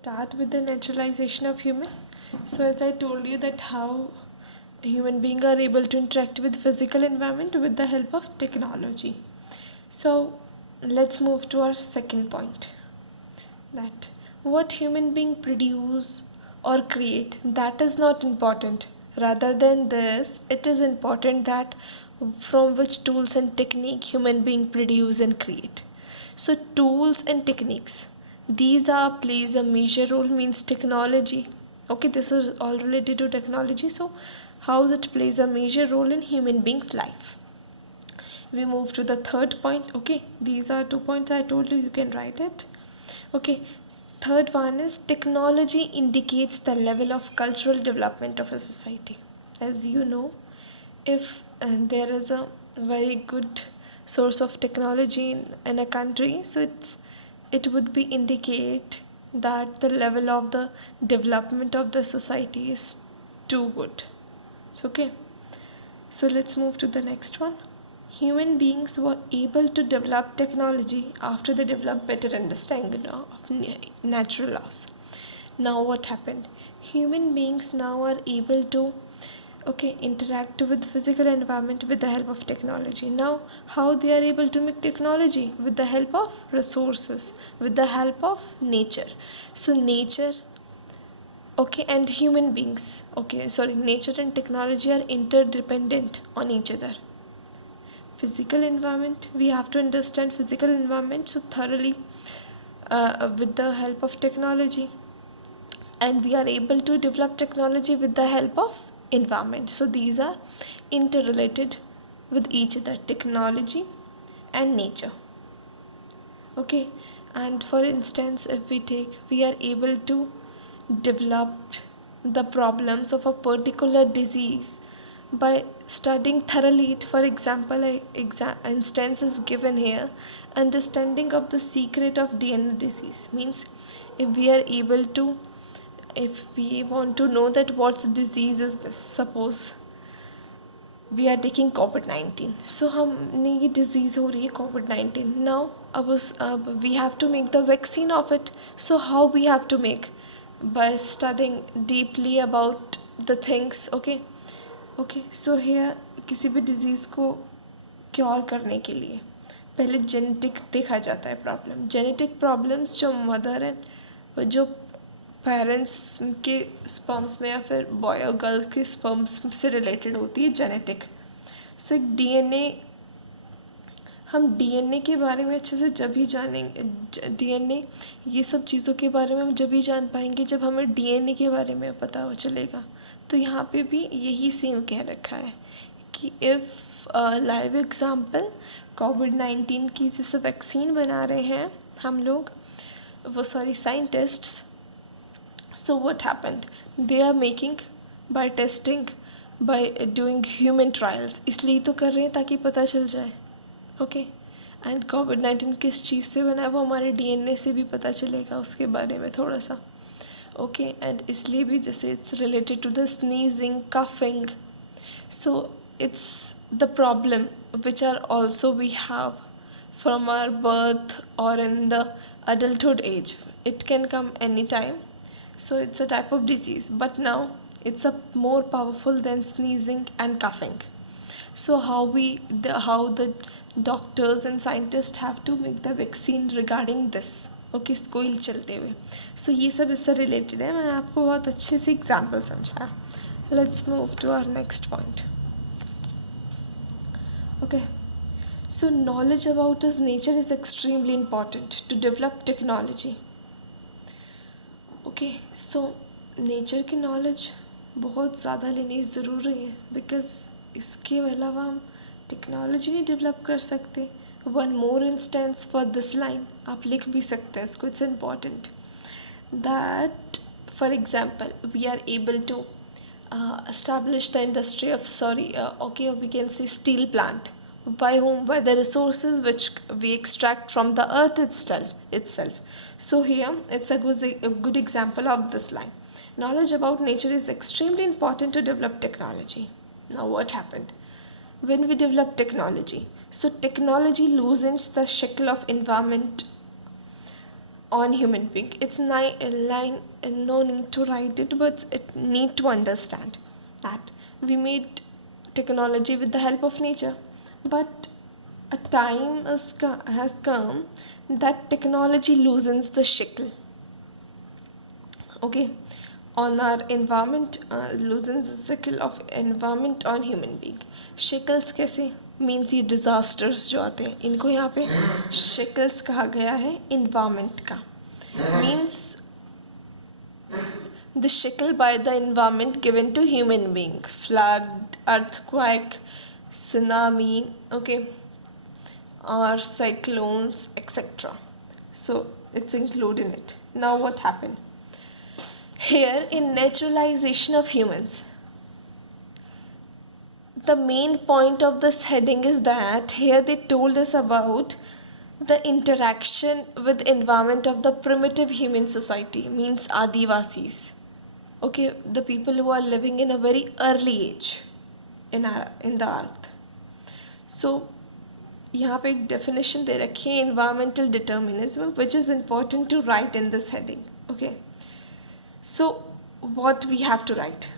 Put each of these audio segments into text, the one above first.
Start with the naturalization of human. So as I told you that how human beings are able to interact with physical environment with the help of technology. So let's move to our second point, that what human being produce or create, that is not important. Rather than this, it is important that from which tools and technique human being produce and create. So tools and techniques, these are plays a major role, means technology. Okay, this is all related to technology. So how it plays a major role in human beings life. We move to the third point. Okay, these are 2 points I told you, you can write it. Okay, third one is technology indicates the level of cultural development of a society. As you know, if there is a very good source of technology in a country, so it would be indicate that the level of the development of the society is too good. Okay, so let's move to the next one. Human beings were able to develop technology after they developed better understanding of natural laws. Now what happened? Human beings now are able to interact with physical environment with the help of technology. Now how they are able to make technology? With the help of resources, with the help of nature. So nature, and human beings, nature and technology are interdependent on each other. Physical environment, we have to understand physical environment so thoroughly with the help of technology, and we are able to develop technology with the help of environment. So these are interrelated with each other, technology and nature. Okay, and for instance, if we are able to develop the problems of a particular disease by studying thoroughly it. For example, instance is given here, understanding of the secret of DNA disease, means if we are able to, if we want to know that what disease is this, suppose we are taking कोविड-19, so हमने ये disease हो रही है कोविड-19 now, अब we have to make the vaccine of it. So how we have to make? By studying deeply about the things. Okay so here किसी भी डिज़ीज़ को क्योर करने के लिए पहले जेनेटिक देखा जाता है प्रॉब्लम. जेनेटिक प्रॉब्लम्स जो मदर एंड जो पेरेंट्स के स्पर्म्स में या फिर बॉय और गर्ल के स्पर्म्स से रिलेटेड होती है जेनेटिक. सो एक डीएनए, हम डीएनए के बारे में अच्छे से जब ही जानेंगे, डीएनए ये सब चीज़ों के बारे में हम जब ही जान पाएंगे जब हमें डीएनए के बारे में पता हो चलेगा. तो यहाँ पे भी यही सेम कह रखा है कि इफ़ लाइव एग्जांपल कोविड-19 की जैसे वैक्सीन बना रहे हैं हम लोग, वो scientists. So what happened? They are making by testing, by doing human trials. इसलिए तो कर रहे हैं ताकि पता चल जाए. ओके, एंड कोविड-19 किस चीज़ से बना है वो हमारे डीएनए से भी पता चलेगा उसके बारे में थोड़ा सा. ओके, एंड इसलिए भी जैसे it's related to the sneezing, coughing. So it's the problem which are also we have from our birth or in the adulthood age. It can come anytime. So it's a type of disease, but now it's a more powerful than sneezing and coughing. So how the doctors and scientists have to make the vaccine regarding this. Okay, school चलते हुए. सो ये सब इससे related है. मैंने आपको बहुत अच्छे से एग्जाम्पल समझाया. Let's move to our next point. Okay, so knowledge about its nature is extremely important to develop technology. Okay, so nature की नॉलेज बहुत ज़्यादा लेनी ज़रूरी है, बिकॉज इसके अलावा हम टेक्नोलॉजी नहीं डेवलप कर सकते. One more instance for this line आप लिख भी सकते हैं इसको. It's important that for example we are able to establish the industry of we can say steel plant. By whom? By the resources which we extract from the earth itself. So here it's a good example of this line. Knowledge about nature is extremely important to develop technology. Now what happened? When we develop technology, so technology loosens the shackle of environment on human being. It's a line, no need to write it, but it need to understand that we made technology with the help of nature, but a time has come that technology loosens the shackle, okay, on our environment, loosens the shackle of environment on human being. Shackles कैसे means ये disasters जो आते हैं इनको यहाँ पे shackles कहा गया है इन्वायरमेंट का. Means the shackle by the environment given to human being, flood, earthquake, tsunami, okay, or cyclones, etc. So it's included in it. Now what happened here in naturalization of humans? The main point of this heading is that here they told us about the interaction with environment of the primitive human society, means Adivasis, okay, the people who are living in a very early age in the earth. So यहाँ पे एक definition दे रखी है environmental determinism, which is important to write in this heading. Okay, so what we have to write?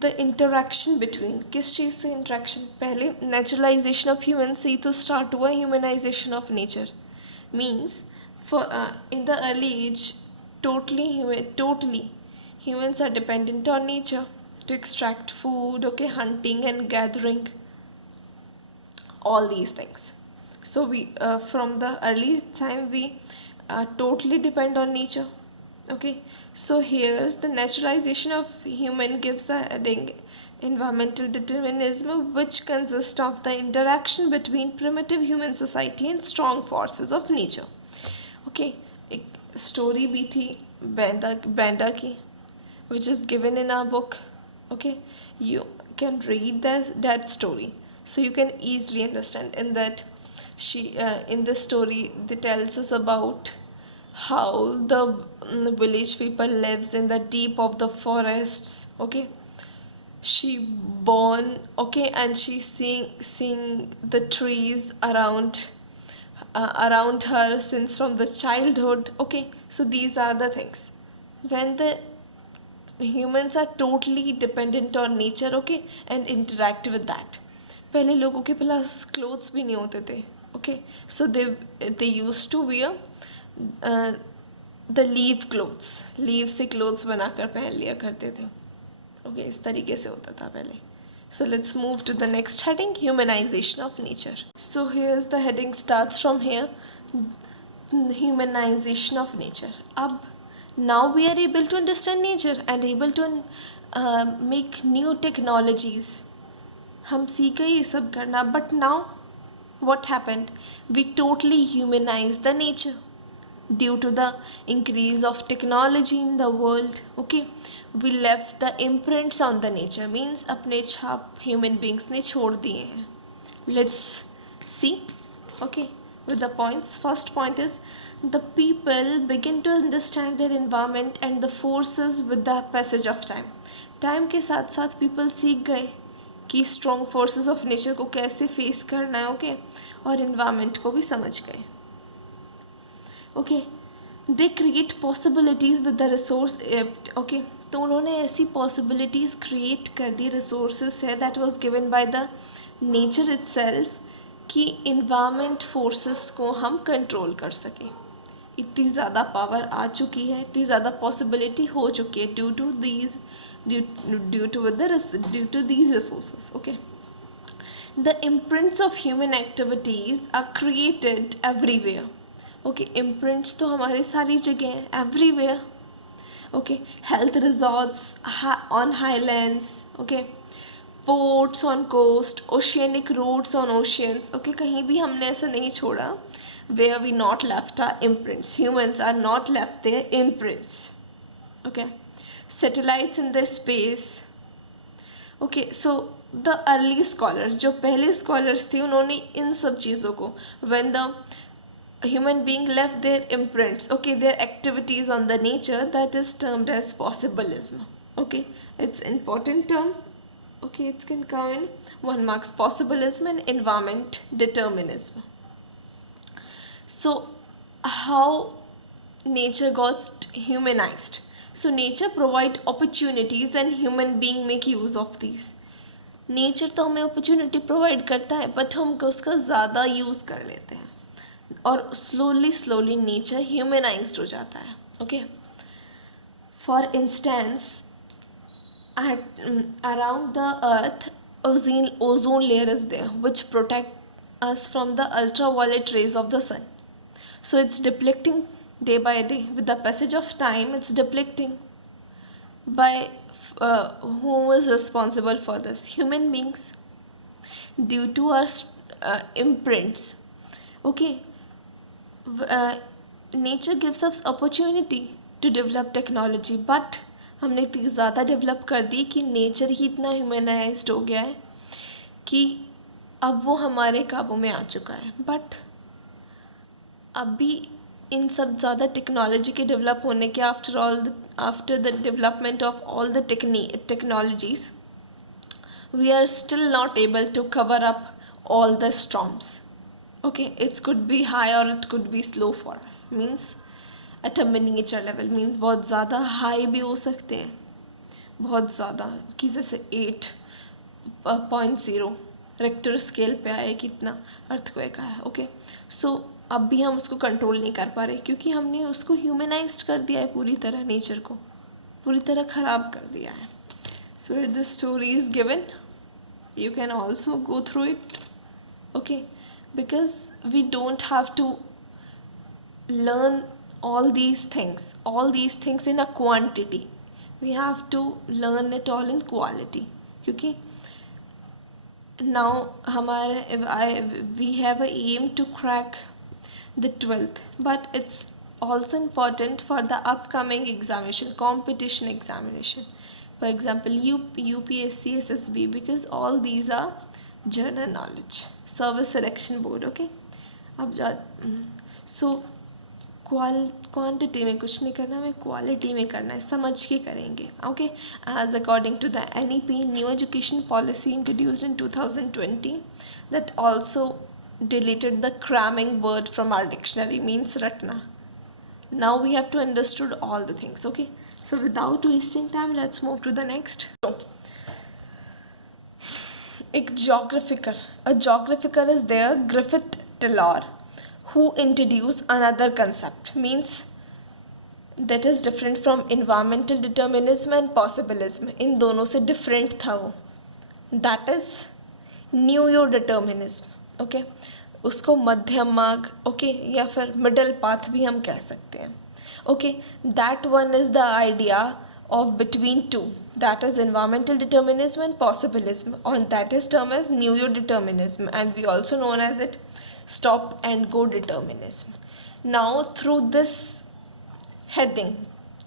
The interaction between, किस चीज़ से interaction? पहले naturalization of humans से ही तो start हुआ humanization of nature. Means for in the early age totally humans are dependent on nature to extract food, okay, hunting and gathering, all these things. So we from the early time we totally depend on nature, okay. So here's the naturalization of human gives a heading environmental determinism, which consists of the interaction between primitive human society and strong forces of nature. Okay, एक story भी थी बैंडा की, which is given in our book. Okay, you can read that story, so you can easily understand. In that she in this story they tells us about how the village people lives in the deep of the forests, okay. She born, okay, and she seeing the trees around her since from the childhood, okay. So these are the things when the humans are totally dependent on nature, okay, and interact with that. पहले लोगों के पास clothes भी नहीं होते थे, okay, so they used to wear the leaf clothes, leaf से clothes बनाकर पहन लिया करते थे, okay, इस तरीके से होता था पहले. So let's move to the next heading, humanization of nature. So here's the heading starts from here, humanization of nature. अब now we are able to understand nature and able to make new technologies. हम सीख गए ये सब करना, but now what happened? We totally humanized the nature due to the increase of technology in the world, okay. We left the imprints on the nature, means अपने छाप human beings ने छोड़ दिए हैं. Let's see, okay, with the points. First point is the people begin to understand their environment and the forces with the passage of time. Time के साथ साथ people सीख गए कि strong forces of nature को कैसे face करना है, okay, और environment को भी समझ गए, okay. They create possibilities with the resource, okay. तो उन्होंने ऐसी possibilities create कर दी resources से that was given by the nature itself कि environment forces को हम control कर सकें. इतनी ज़्यादा power आ चुकी है, इतनी ज़्यादा possibility हो चुकी है due to these resources, okay. The imprints of human activities are created everywhere, okay. Imprints तो हमारी सारी जगह हैं, everywhere, okay. Health resorts on highlands, okay. Ports on coast, oceanic routes on oceans, okay. कहीं भी हमने ऐसा नहीं छोड़ा where we not left our imprints. Humans are not left their imprints, okay. Satellites in the space, okay. So the early scholars, जो पहले scholars थे, उन्होंने इन सब चीज़ों को when the human being left their imprints, okay, their activities on the nature, that is termed as possibilism, okay. It's important term, okay. It can come in 1 marks, possibilism and environment determinism. So how nature got humanized. So nature provide opportunities and human being make use of these. Nature तो हमें opportunity provide करता है but हम उसका ज़्यादा use कर लेते हैं और स्लोली नेचर ह्यूमनाइज्ड हो जाता है. Okay, for instance at around the earth, ozone layer is there which protect us from the ultraviolet rays of the sun. So it's depleting day by day. With the passage of time, it's depleting. By who is responsible for this? Human beings, due to our imprints. Okay, nature gives us opportunity to develop technology, but हमने इतनी ज़्यादा develop कर दी कि nature ही इतना humanised हो गया है कि अब वो हमारे काबू में आ चुका है. बट अभी इन सब ज़्यादा टेक्नोलॉजी के डेवलप होने के after the development of all the technologies, we are still not able to cover up all the storms. Okay, it's could be high or it could be slow for us. Means at a miniature level, means बहुत ज़्यादा high भी हो सकते हैं, बहुत ज़्यादा कि जैसे 8.0 रेक्टर स्केल पे आए कितना अर्थक्वेक आया. ओके, सो अब भी हम उसको कंट्रोल नहीं कर पा रहे क्योंकि हमने उसको ह्यूमनाइज्ड कर दिया है, पूरी तरह नेचर को पूरी तरह ख़राब कर दिया है. So the story is given, you can also go through it. Okay, because we don't have to learn all these things in a quantity. We have to learn it all in quality. क्योंकि now we have a aim to crack the 12th, but it's also important for the upcoming competition examination. For example, UPSC, SSB, because all these are general knowledge, service selection board. Okay, so quantity में कुछ नहीं करना, हमें quality में करना है, समझ के करेंगे. Okay, as according to the NEP, new education policy introduced in 2020, that also deleted the cramming word from our dictionary, means रटना. Now we have to understood all the things. Okay, so without wasting time let's move to the next. एक geographer is there, Griffith Taylor, who introduced another concept, means that is different from environmental determinism and possibilism. इन दोनों से different था वो, that is neo-determinism. okay, उसको मध्यम मार्ग, okay, या फिर middle path भी हम कह सकते हैं. okay, that one is the idea of between two, that is environmental determinism and possibilism, and that is termed as neo-determinism, and we also known as it stop and go determinism. Now through this heading,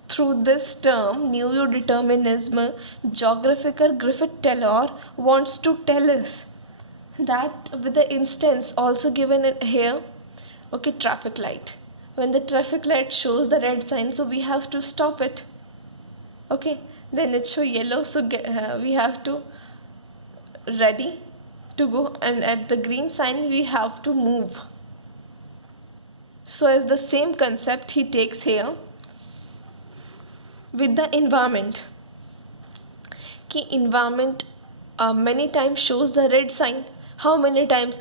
through this term neo-determinism, geographer Griffith Taylor wants to tell us that with the instance also given in here, okay, traffic light, when the traffic light shows the red sign, so we have to stop it. Okay, then it show yellow, so we have to ready to go, and at the green sign we have to move. So as the same concept he takes here with the environment, कि environment many times shows the red sign. How many times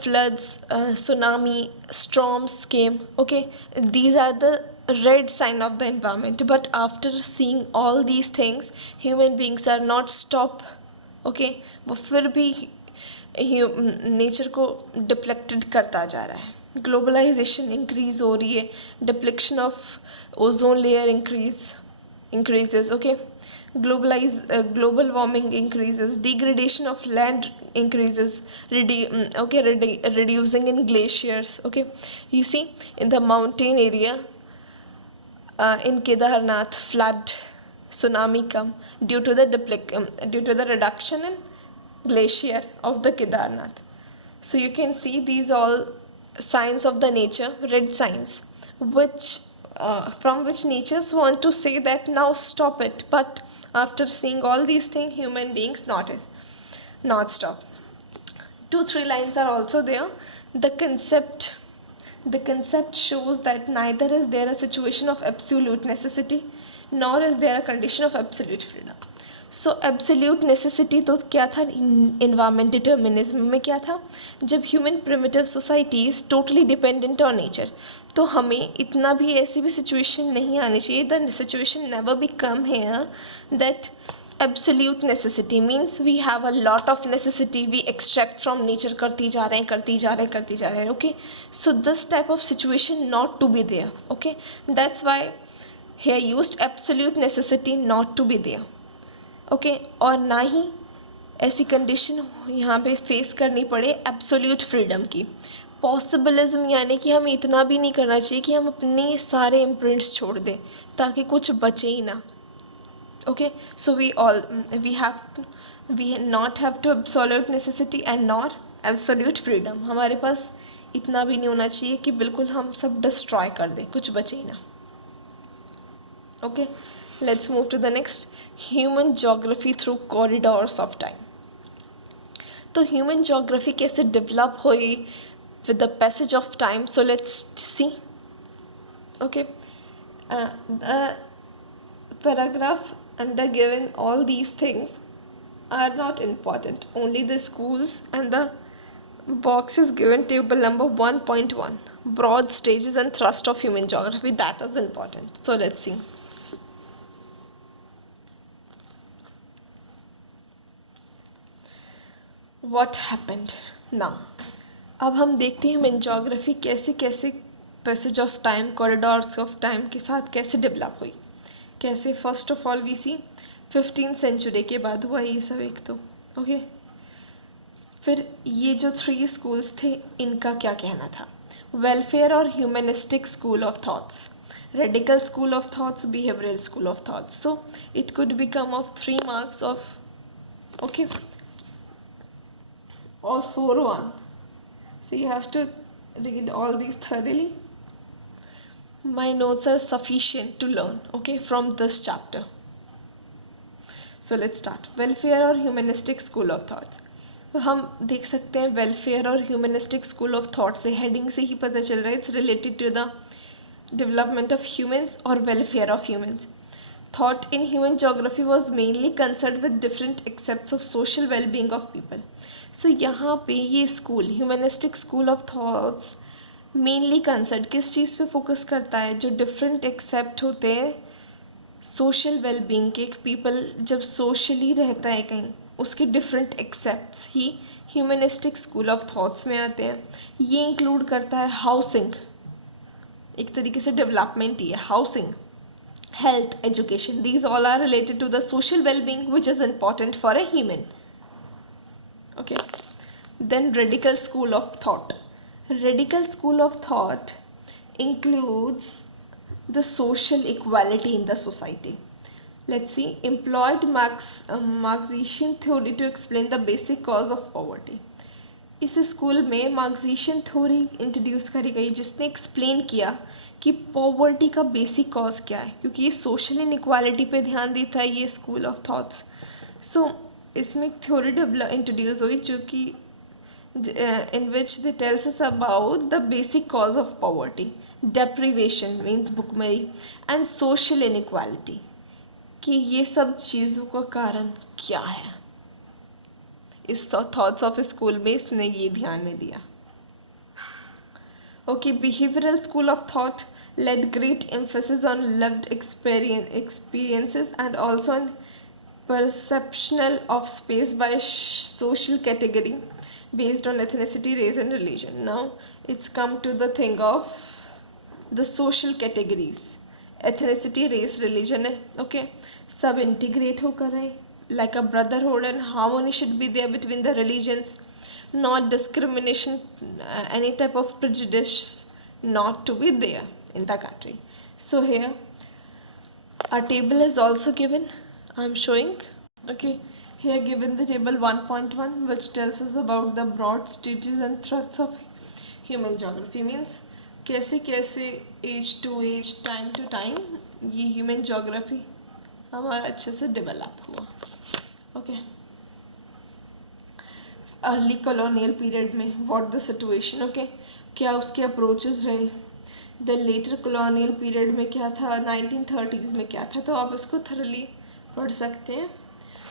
floods, tsunami, storms came. Okay, these are the red sign of the environment, but after seeing all these things, human beings are not stop. okay, वो फिर भी nature को डिप्लेक्टेड करता जा रहा है. Globalisation increase हो रही है, deflection of ozone layer increases. okay, global warming increases, degradation of land increases, reducing in glaciers. okay, you see in the mountain area, in Kedarnath, flood, tsunami come due to the reduction in glacier of the Kedarnath. So you can see these all signs of the nature, red signs, which from which natures want to say that now stop it, but after seeing all these things, human beings not stop. 2-3 lines are also there. The concept The concept shows that neither is there a situation of absolute necessity nor is there a condition of absolute freedom. So absolute necessity तो क्या था environment determinism में क्या था, जब human primitive society is totally dependent on nature, तो हमें इतना भी ऐसी भी situation नहीं आनी चाहिए, the situation never become here that absolute necessity means we have a lot of necessity we extract from nature, करती जा रहे हैं, okay. So this type of situation not to be there, okay. That's why here used absolute necessity not to be there, okay. और ना ही ऐसी condition यहाँ पे face करनी पड़े एब्सोल्यूट फ्रीडम की. पॉसिबलिज्म यानी कि हमें इतना भी नहीं करना चाहिए कि हम अपने सारे इम्प्रिंट्स छोड़ दें ताकि कुछ बचे ही ना, okay. So we not have to absolute necessity and not absolute freedom. हमारे पास इतना भी नहीं होना चाहिए कि बिल्कुल हम सब डिस्ट्रॉय कर दें, कुछ बचे ही ना, okay. Let's move to the next, human geography through corridors of time. तो human geography कैसे develop हुई with the passage of time, so let's see, okay. The paragraph under given all these things are not important, only the schools and the box is given table number 1.1, broad stages and thrust of human geography, that is important. So let's see. What happened now? अब हम देखते हैं human geography कैसे कैसे passage of time, corridors of time के साथ कैसे develop हुई, कैसे. First of all we see 15th century के बाद हुआ ये सब एक तो, ओके. फिर ये जो 3 स्कूल्स थे इनका क्या कहना था, वेलफेयर और humanistic school of thoughts, radical school of thoughts, behavioural school of thoughts. So it could become of 3 marks of, okay, or 4-1. So you have to read all these thoroughly. My notes are sufficient to learn, okay, from this chapter. So let's start. Welfare और humanistic school of thoughts. हम देख सकते हैं welfare और humanistic school of thought से heading से ही पता चल रहा है it's related to the development of humans or welfare of humans. Thought in human geography was mainly concerned with different aspects of social well-being of people. So यहाँ पे ये school humanistic school of thoughts mainly concern किस चीज़ पे focus करता है, जो different accept होते हैं सोशल वेलबींग के. पीपल जब सोशली रहता है कहीं उसके different accepts he humanistic school of thoughts में आते हैं. ये इंक्लूड करता है हाउसिंग, एक तरीके से डेवलपमेंट ही है, housing, health, education, these all are related to the social well-being which is important for a human, okay. Then radical school of thought. Radical school of thought includes the social equality in the society. Let's see, employed Marxian theory to explain the basic cause of poverty. इस school में Marxian theory introduce करी गई जिसने explain किया कि poverty का basic cause क्या है, क्योंकि ये सोशल इनइक्वालिटी पे ध्यान देता है ये स्कूल ऑफ थॉट्स. सो इसमें एक थ्योरी इंट्रोड्यूस हुई जो कि in which they tells us about the basic cause of poverty, deprivation means भुखमरी and social inequality, कि ये सब चीज़ों का कारण क्या है. इस थॉट्स ऑफ स्कूल में इसने ये ध्यान में दिया. Okay, behavioral school of thought laid great emphasis on lived experiences and also on perceptional of space by social category based on ethnicity, race and religion. Now it's come to the thing of the social categories, ethnicity, race, religion, okay, सब integrate होकर रहे, like a brotherhood and harmony should be there between the religions, not discrimination, any type of prejudice not to be there in the country. So here a table is also given, I am showing, okay. Here given the table 1.1 which tells us about the broad stages and thrusts of human geography, means कैसे कैसे age to age, time to time ये human geography हमारा अच्छे से develop हुआ, okay. Early colonial period में what the situation, okay. क्या उसके अप्रोचेस रहे, देन लेटर कॉलोनियल पीरियड में क्या था, 1930s में क्या था, तो आप इसको थरली पढ़ सकते हैं.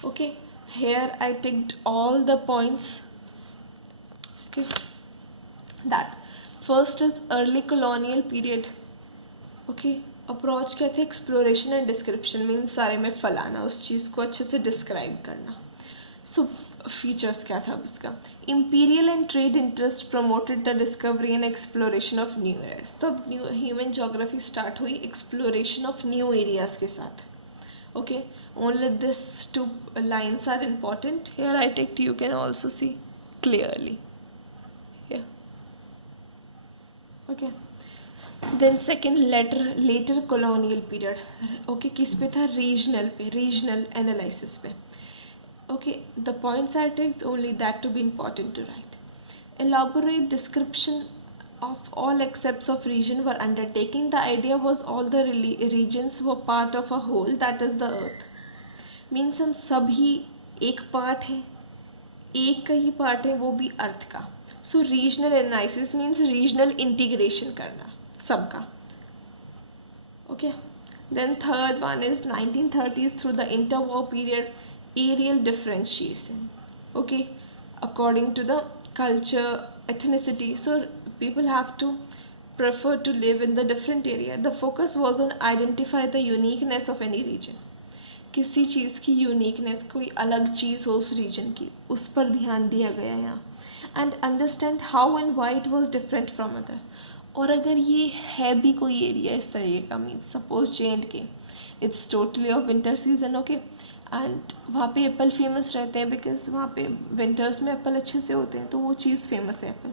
Okay, here I ticked all the points. Okay, that first is early colonial period. Okay, approach क्या थे, एक्सप्लोरेशन एंड डिस्क्रिप्शन, मीन्स सारे में फैलाना, उस चीज़ को अच्छे से डिस्क्राइब करना. सो फीचर्स क्या था अब इसका, imperial and trade interest promoted the discovery and exploration of new areas. तो अब न्यू ह्यूमन जोग्राफी स्टार्ट हुई एक्सप्लोरेशन ऑफ न्यू एरियाज के साथ. Okay, only this two lines are important. Here I take, you can also see clearly. Okay, then second later colonial period. Okay, किस पे था, regional पे, regional analysis पे. Okay, the points I take only that to be important to right. elaborate description of all aspects of region were undertaking. The idea was all the regions were part of a whole, that is the earth. Means हम सभी एक part हैं, एक का ही part है, वो भी earth का. So regional analysis means regional integration करना सबका. Okay, then third one is 1930s through the interwar period areal differentiation. Okay, according to the culture, ethnicity, so people have to prefer to live in the different area. The focus was on identify the uniqueness of any region. किसी चीज़ की uniqueness, कोई अलग चीज़ हो उस reason की, उस पर ध्यान दिया गया है यहाँ. And understand how and why it was different from other. और अगर ये है भी कोई एरिया इस तरीके का, means suppose JNK, it's totally off winter season. Okay, and वहाँ पे एप्पल फेमस रहते हैं बिकॉज वहाँ पे विंटर्स में एप्पल अच्छे से होते हैं, तो वो चीज़ फेमस है, एप्पल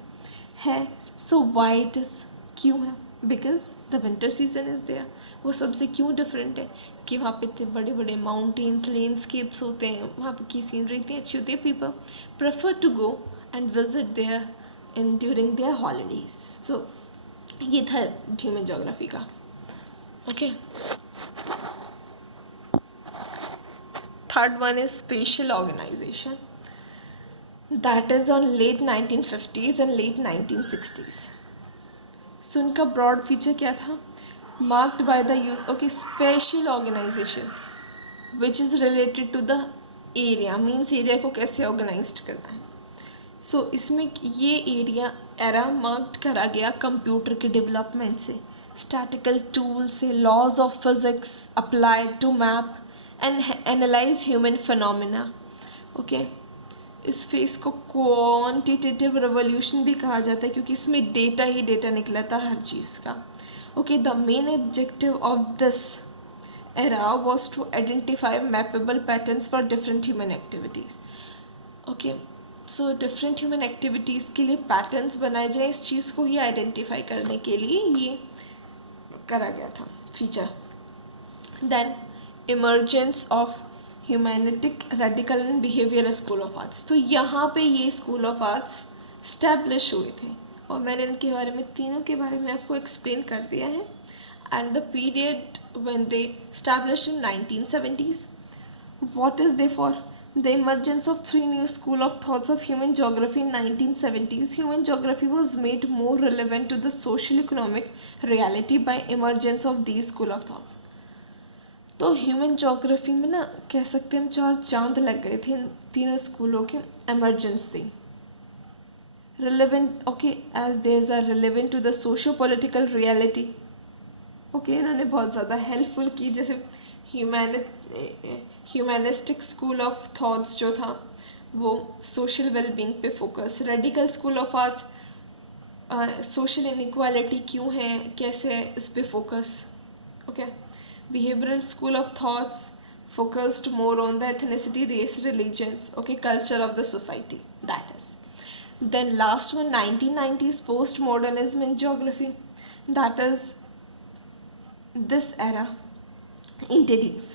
है. सो वाई इट इज़, क्यों है, because the winter season is there. वो सबसे क्यों डिफरेंट है कि वहाँ पे इतने बड़े बड़े माउंटेन्स, लैंडस्केप्स होते हैं, वहाँ पे की सीनरी इतनी अच्छी होती है. People prefer to go and visit there in during their holidays. So ये था ह्यूमन जोग्राफी का. Okay, third one is spatial organisation, that is on late 1950s and late 1960s. So इनका ब्रॉड फीचर क्या था, marked by the use, okay, special organization which is related to the area, means area को कैसे organized करना है. सो इसमें ये area era marked करा गया कंप्यूटर के डेवलपमेंट से, स्टैटिकल टूल से, laws of physics applied to map and analyse human phenomena. Okay, इस फेस को क्वांटिटेटिव रेवोल्यूशन भी कहा जाता है क्योंकि इसमें डेटा ही डेटा निकला था हर चीज़ का. Okay, the main objective of this era was to identify mappable patterns for different human activities. Okay, so different human activities के लिए patterns बनाए जाए, इस चीज़ को ही identify करने के लिए ये करा गया था feature. Then emergence of humanitic radical and behavioral school of arts. तो यहाँ पे ये school of arts establish हुए थे और मैंने इनके बारे में, तीनों के बारे में आपको एक्सप्लेन कर दिया है. And the period when they established in 1970s, what is they for, the emergence of 3 new school of thoughts of human geography in 1970s. Human geography was made more relevant to the social economic reality by emergence of these school of thoughts. तो human geography में ना कह सकते हैं हम 4 चांद लग गए थे इन तीनों स्कूलों के एमरजेंस से. relevant, okay, as these are relevant to the socio-political reality. okay, इन्होंने बहुत ज़्यादा हेल्पफुल की. जैसे ह्यूमैनिस्टिक स्कूल ऑफ थॉट्स जो था वो सोशल वेलबींग पे focus, radical school of arts social inequality क्यों है, कैसे इस पे focus. Okay, behavioural school of thoughts focused more on the ethnicity, race, religions, okay, culture of the society, that is. Then last one, 1990s postmodernism in geography, that is this era introduce.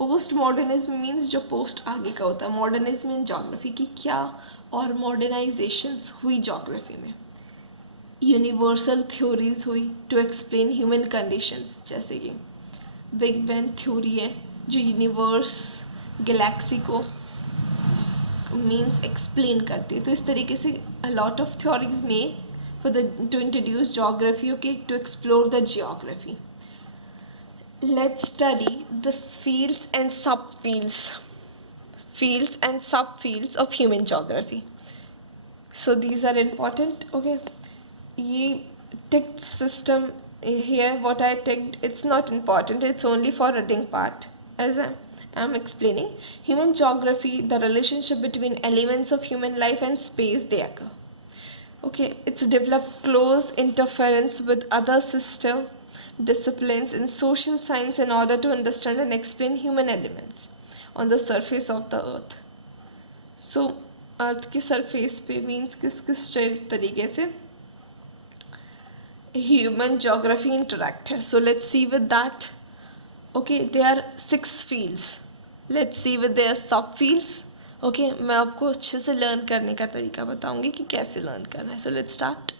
postmodernism means जो post आगे का होता है, modernism in geography की क्या और modernizations हुई geography में. universal theories हुई to explain human conditions, जैसे कि बिग बैंग थ्योरी है जो यूनिवर्स गैलेक्सी को मीन्स एक्सप्लेन करती है. तो इस तरीके से अ लॉट ऑफ थ्योरीज में to introduce geography, okay, to explore the geography. Let's study the fields and subfields of human geography. So these are important, okay. Ye ticked system here, what I ticked, it's not important, it's only for reading part. As I'm explaining, human geography, the relationship between elements of human life and space they occur. Okay, it's developed close interference with other system disciplines in social science in order to understand and explain human elements on the surface of the earth. So अर्थ की surface पे means किस किस तरीके से human geography interact है. So let's see with that. Okay, they are 6 fields. Let's see with their sub fields. Okay, मैं आपको अच्छे से लर्न करने का तरीका बताऊंगी कि कैसे लर्न करना है. So let's start.